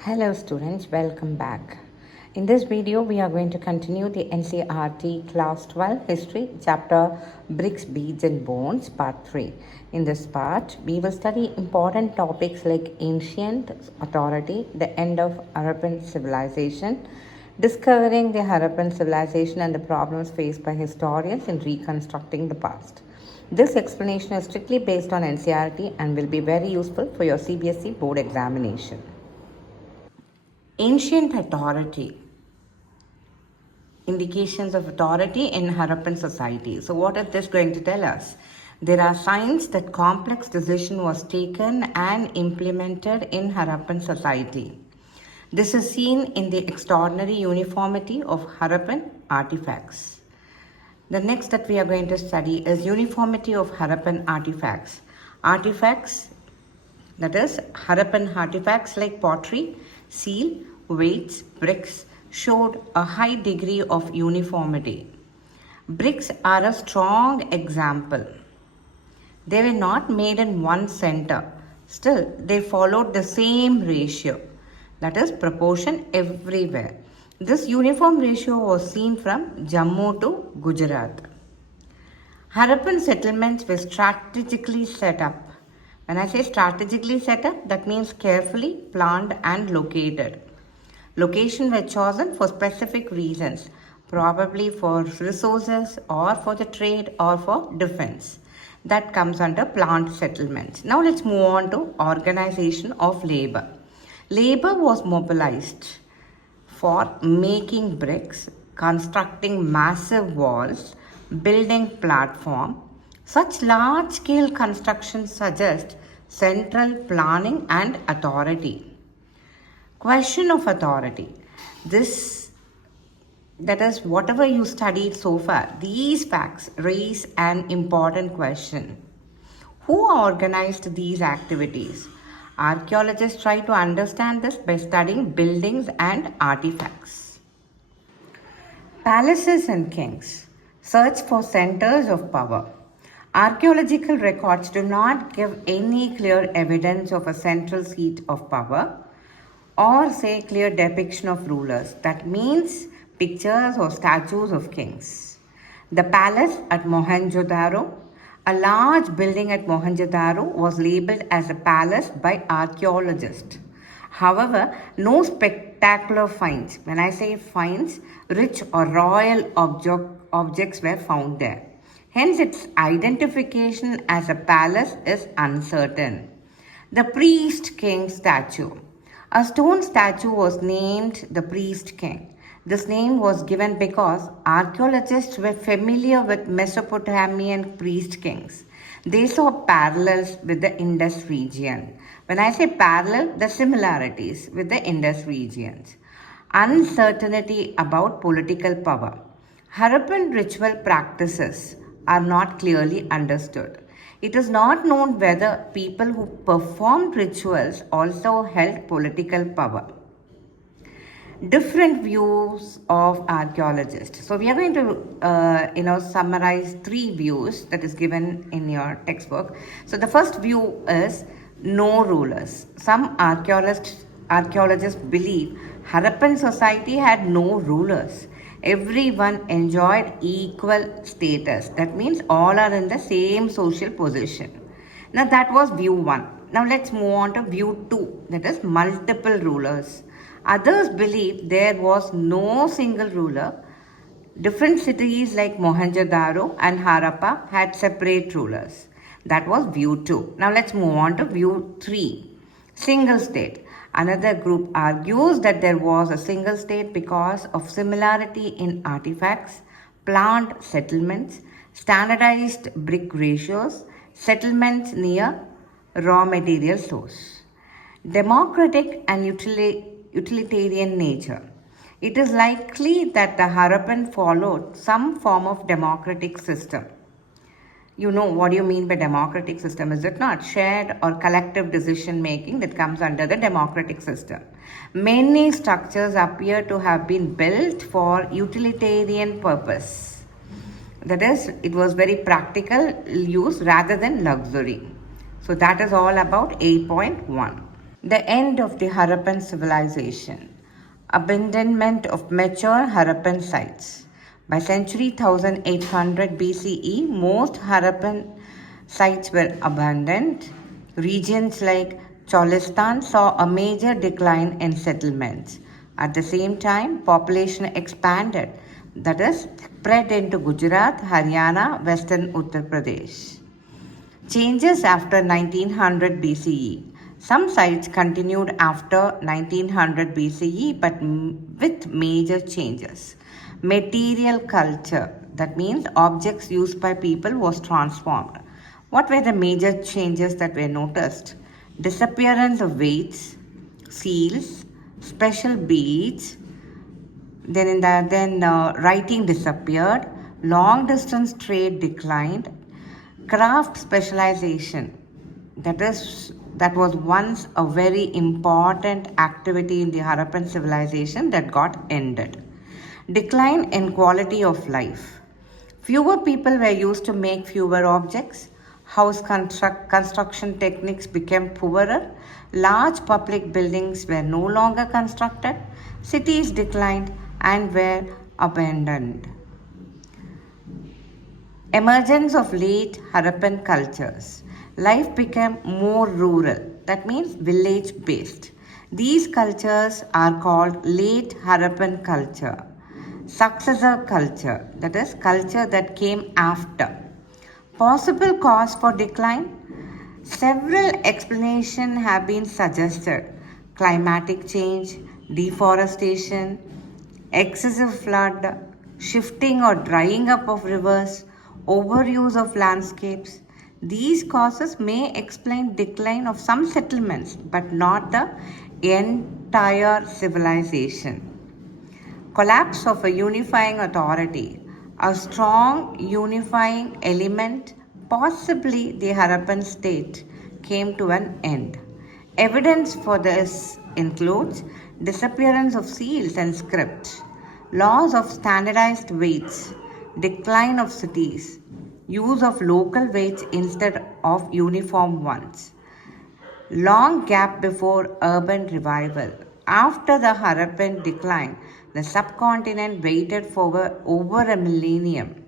Hello students, welcome back. In this video, we are going to continue the NCERT Class 12 History Chapter Bricks, Beads and Bones Part 3. In this part, we will study important topics like ancient authority, the end of Harappan Civilization, discovering the Harappan Civilization and the problems faced by historians in reconstructing the past. This explanation is strictly based on NCERT and will be very useful for your CBSE board examination. Ancient authority. Indications of authority in Harappan society. So what is this going to tell us? There are signs that complex decision was taken and implemented in Harappan society. This is seen in the extraordinary uniformity of Harappan artifacts. The next that we are going to study is uniformity of Harappan artifacts. Artifacts, that is Harappan artifacts like pottery, seal, weights, bricks, showed a high degree of uniformity. Bricks are a strong example. They were not made in one center. Still, they followed the same ratio, that is proportion everywhere. This uniform ratio was seen from Jammu to Gujarat. Harappan settlements were strategically set up. When I say strategically set up, that means carefully planned and located. Locations were chosen for specific reasons, probably for resources or for the trade or for defense. That comes under planned settlements. Now let's move on to organization of labor. Labor was mobilized for making bricks, constructing massive walls, building platform. Such large-scale constructions suggest central planning and authority. Question of authority. That is, whatever you studied so far, these facts raise an important question. Who organized these activities? Archaeologists try to understand this by studying buildings and artifacts. Palaces and kings. Search for centers of power. Archaeological records do not give any clear evidence of a central seat of power or say clear depiction of rulers. That means pictures or statues of kings. The palace at Mohenjo-daro. A large building at Mohenjo-daro was labeled as a palace by archaeologists. However, no spectacular finds, when I say finds, rich or royal objects were found there. Hence, its identification as a palace is uncertain. The priest king statue. A stone statue was named the priest king. This name was given because archaeologists were familiar with Mesopotamian priest kings. They saw parallels with the Indus region. When I say parallel, the similarities with the Indus regions. Uncertainty about political power. Harappan ritual practices are not clearly understood. It is not known whether people who performed rituals also held political power. Different views of archaeologists. So we are going to summarize three views that is given in your textbook. So the first view is no rulers. Some archaeologists believe Harappan society had no rulers. Everyone enjoyed equal status. That means all are in the same social position. Now that was view 1. Now let's move on to view 2, that is multiple rulers. Others believe there was no single ruler. Different cities like Mohenjo-daro and Harappa had separate rulers. That was view 2. Now let's move on to view 3. Single state. Another group argues that there was a single state because of similarity in artifacts, planned settlements, standardized brick ratios, settlements near raw material source. Democratic and utilitarian nature. It is likely that the Harappan followed some form of democratic system. You know what do you mean by democratic system, is it not? Shared or collective decision making that comes under the democratic system. Many structures appear to have been built for utilitarian purpose. That is, it was very practical use rather than luxury. So that is all about 8.1. The end of the Harappan civilization. Abandonment of mature Harappan sites. By century 1800 BCE, most Harappan sites were abandoned. Regions like Cholistan saw a major decline in settlements. At the same time, population expanded, that is, spread into Gujarat, Haryana, western Uttar Pradesh. Changes after 1900 BCE. Some sites continued after 1900 BCE but with major changes. Material culture, that means objects used by people, was transformed. What were the major changes that were noticed? Disappearance of weights, seals, special beads, writing disappeared, long distance trade declined, craft specialization, that was once a very important activity in the Harappan civilization, that got ended. Decline in quality of life. Fewer people were used to make fewer objects. Construction techniques became poorer. Large public buildings were no longer constructed. Cities declined and were abandoned. Emergence of late Harappan cultures. Life became more rural, that means village based. These cultures are called late Harappan culture. Successor culture, that is, culture that came after. Possible cause for decline? Several explanations have been suggested: climatic change, deforestation, excessive flood, shifting or drying up of rivers, overuse of landscapes. These causes may explain decline of some settlements but not the entire civilization. Collapse of a unifying authority. A strong unifying element, possibly the Harappan state, came to an end. Evidence for this includes disappearance of seals and script, loss of standardized weights, decline of cities, use of local weights instead of uniform ones, long gap before urban revival. After the Harappan decline, the subcontinent waited for over a millennium.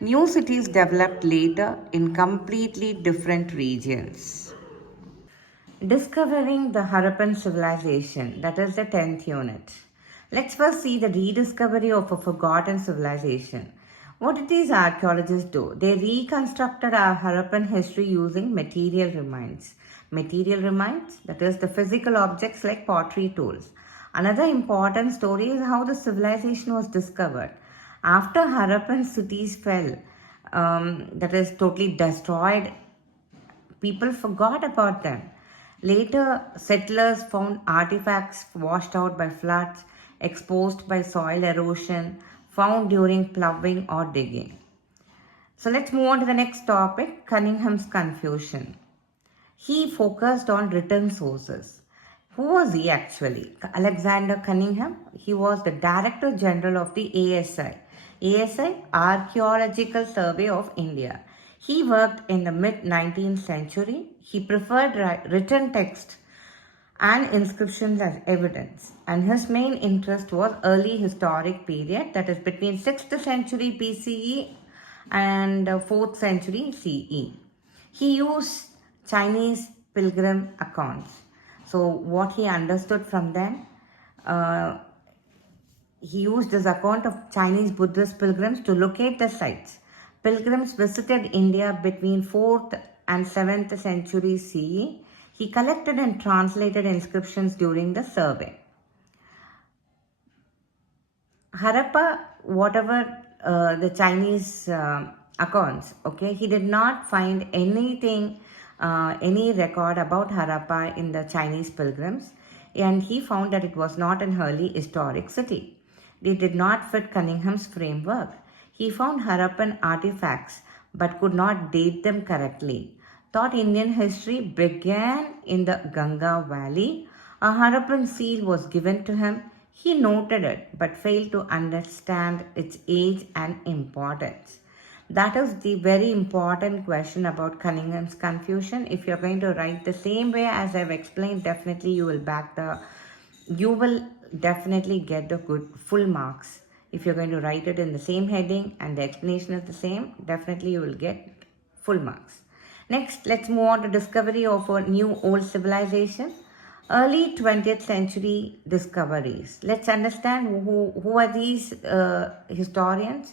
New cities developed later in completely different regions. Discovering the Harappan civilization, that is the 10th unit. Let's first see the rediscovery of a forgotten civilization. What did these archaeologists do? They reconstructed our Harappan history using material remains. Material remains, that is the physical objects like pottery tools. Another important story is how the civilization was discovered. After Harappan cities fell, that is totally destroyed, people forgot about them. Later, settlers found artifacts washed out by floods, exposed by soil erosion, found during ploughing or digging. So let's move on to the next topic, Cunningham's confusion. He focused on written sources. Who was he actually? Alexander Cunningham. He was the Director General of the ASI, Archaeological Survey of India. He worked in the mid-19th century. He preferred written text and inscriptions as evidence, and his main interest was early historic period, that is between 6th century BCE and 4th century CE. He used Chinese pilgrim accounts. So what he understood from them, he used this account of Chinese Buddhist pilgrims to locate the sites. Pilgrims visited India between 4th and 7th century CE. He collected and translated inscriptions during the survey. Harappa, whatever the Chinese accounts, okay, he did not find anything, any record about Harappa in the Chinese pilgrims, and he found that it was not an early historic city. They did not fit Cunningham's framework. He found Harappan artifacts but could not date them correctly. Thought Indian history began in the Ganga Valley. A Harappan seal was given to him. He noted it but failed to understand its age and importance. That is the very important question about Cunningham's confusion. If you're going to write the same way as I've explained, definitely you will definitely get the good full marks. If you're going to write it in the same heading and the explanation is the same, definitely you will get full marks. Next, let's move on to discovery of a new old civilization. Early 20th century discoveries. Let's understand who are these historians.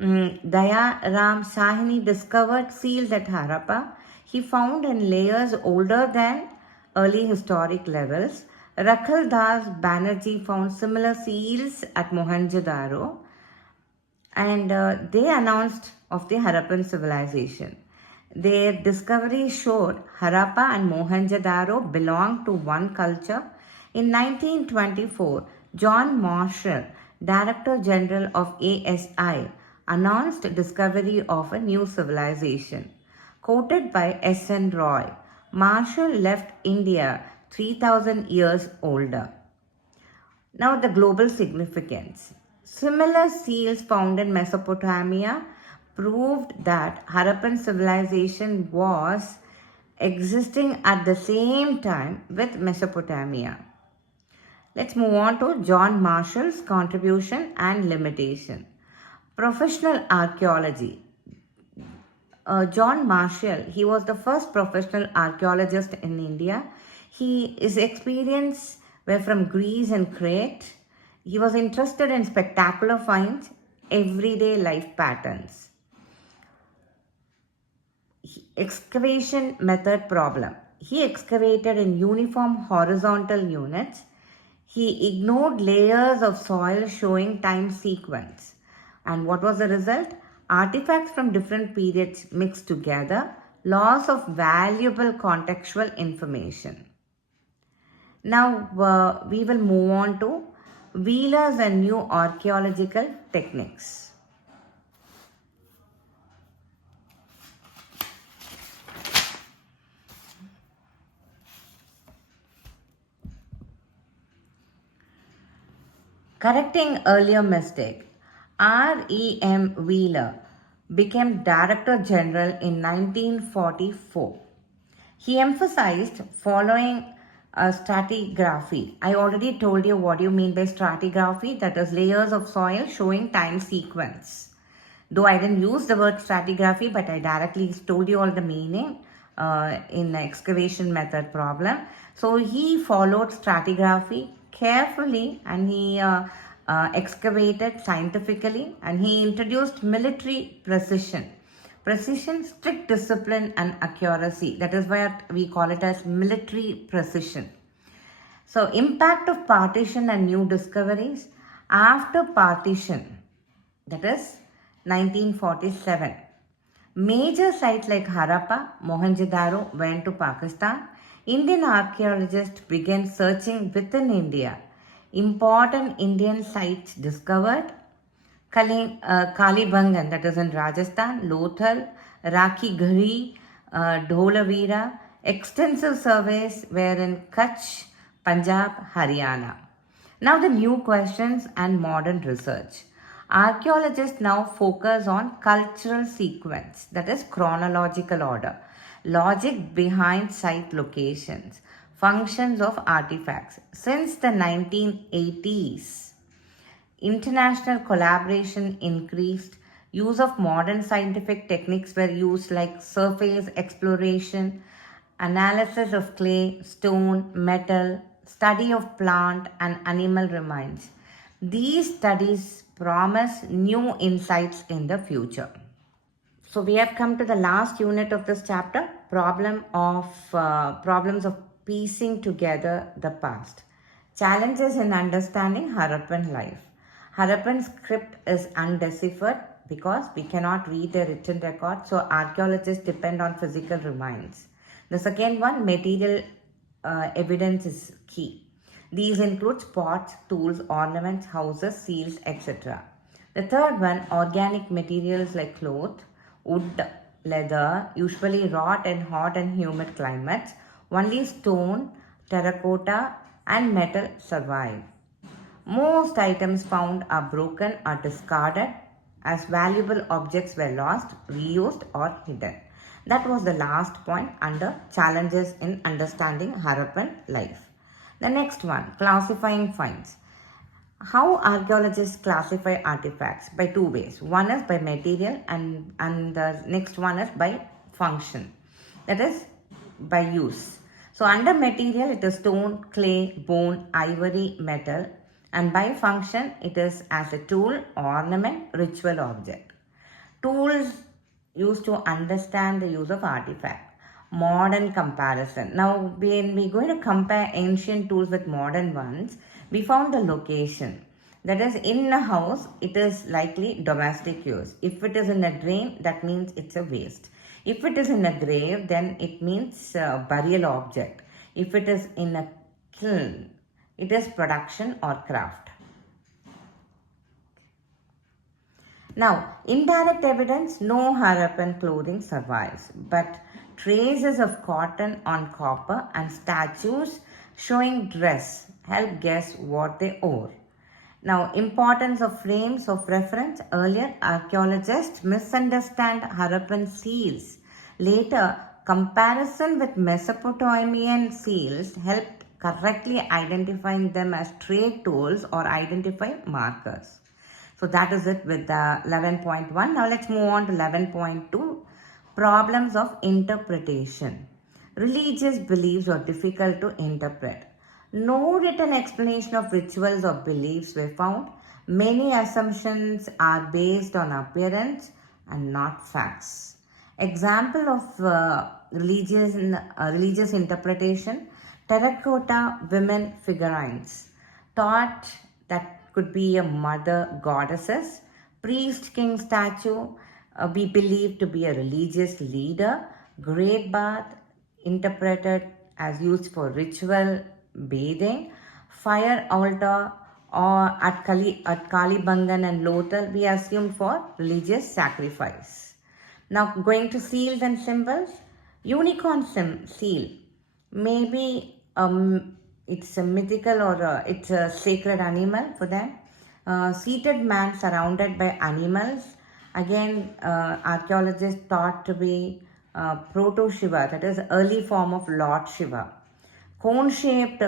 Daya Ram Sahini discovered seals at Harappa. He found in layers older than early historic levels. Rakhal Das Banerjee found similar seals at Mohenjo-daro, and they announced of the Harappan civilization. Their discovery showed Harappa and Mohenjo-daro belonged to one culture. In 1924, John Marshall, Director General of ASI, announced discovery of a new civilization. Quoted by S.N. Roy, Marshall left India 3,000 years older. Now the global significance. Similar seals found in Mesopotamia proved that Harappan civilization was existing at the same time with Mesopotamia. Let's move on to John Marshall's contribution and limitation. Professional archaeology. John Marshall, he was the first professional archaeologist in India. His experience were from Greece and Crete. He was interested in spectacular finds, everyday life patterns. Excavation method problem. He excavated in uniform horizontal units. He ignored layers of soil showing time sequence. And what was the result? Artifacts from different periods mixed together, loss of valuable contextual information. Now we will move on to Wheelers and new archaeological techniques. Correcting earlier mistake, R.E.M. Wheeler became Director General in 1944. He emphasized following stratigraphy. I already told you what you mean by stratigraphy, that is layers of soil showing time sequence. Though I didn't use the word stratigraphy, but I directly told you all the meaning in the excavation method problem. So he followed stratigraphy carefully, and he excavated scientifically, and he introduced military precision. Precision, strict discipline and accuracy. That is why we call it as military precision. So impact of partition and new discoveries. After partition, that is 1947, major sites like Harappa, Mohenjo-daro went to Pakistan. Indian archaeologists began searching within India. Important Indian sites discovered: Kalibangan, that is in Rajasthan, Lothal, Rakhi Ghari, Dholavira. Extensive surveys were in Kutch, Punjab, Haryana. Now the new questions and modern research. Archaeologists now focus on cultural sequence, that is chronological order, logic behind site locations, functions of artifacts. Since the 1980s, international collaboration increased. Use of modern scientific techniques were used, like surface exploration, analysis of clay, stone, metal, study of plant and animal remains. These studies promise new insights in the future. So we have come to the last unit of this chapter, problems of piecing together the past. Challenges in understanding Harappan life. Harappan script is undeciphered because we cannot read the written record, so archaeologists depend on physical remains. The second one, material evidence is key. These include pots, tools, ornaments, houses, seals, etc. The third one, organic materials like cloth, wood, leather, usually rot in hot and humid climates. Only stone, terracotta and metal survive. Most items found are broken or discarded. as valuable objects were lost, reused or hidden. That was the last point under challenges in understanding Harappan life. The next one, classifying finds. How archaeologists classify artifacts? By two ways. One is by material and the next one is by function. That is by use. So under material it is stone, clay, bone, ivory, metal, and by function it is as a tool, ornament, ritual object. Tools used to understand the use of artifact. Modern comparison. Now when we're going to compare ancient tools with modern ones, we found the location. That is, in a house, it is likely domestic use. If it is in a drain, that means it's a waste. If it is in a grave, then it means burial object. If it is in a kiln, it is production or craft. Now, indirect evidence, no Harappan clothing survives, but traces of cotton on copper and statues showing dress help guess what they wore. Now, importance of frames of reference. Earlier, archaeologists misunderstand Harappan seals. Later, comparison with Mesopotamian seals helped correctly identifying them as trade tools or identify markers. So that is it with the 11.1. Now let's move on to 11.2. Problems of interpretation. Religious beliefs are difficult to interpret. No written explanation of rituals or beliefs were found. Many assumptions are based on appearance and not facts. Example of religious interpretation. Terracotta women figurines. Thought that could be a mother goddesses. Priest king statue we believe to be a religious leader. Great bath interpreted as used for ritual bathing. Fire altar or at Kalibangan and Lothal we assumed for religious sacrifice. Now going to seals and symbols. Unicorn seal. Maybe it's a mythical or it's a sacred animal for them. Seated man surrounded by animals. Again, archaeologists thought to be proto-Shiva, that is early form of Lord Shiva. Cone-shaped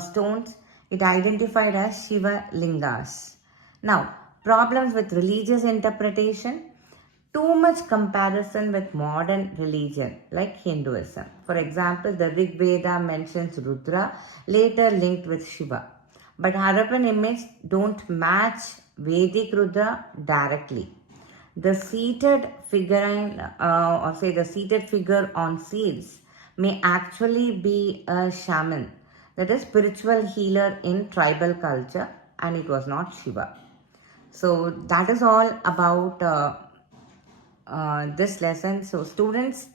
stones, it identified as Shiva Lingas. Now, problems with religious interpretation. Too much comparison with modern religion like Hinduism. For example, the Rig Veda mentions Rudra, later linked with Shiva. But Harappan images don't match Vedic Rudra directly. The seated figurine the seated figure on seals may actually be a shaman, that is spiritual healer in tribal culture, and it was not Shiva. So that is all about this lesson. So students,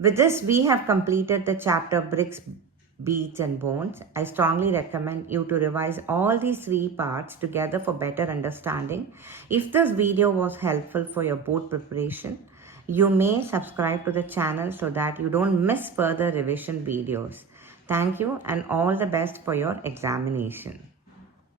with this we have completed the chapter bricks, beads and bones. I strongly recommend you to revise all these three parts together for better understanding. If this video was helpful for your board preparation, you may subscribe to the channel so that you don't miss further revision videos. Thank you and all the best for your examination.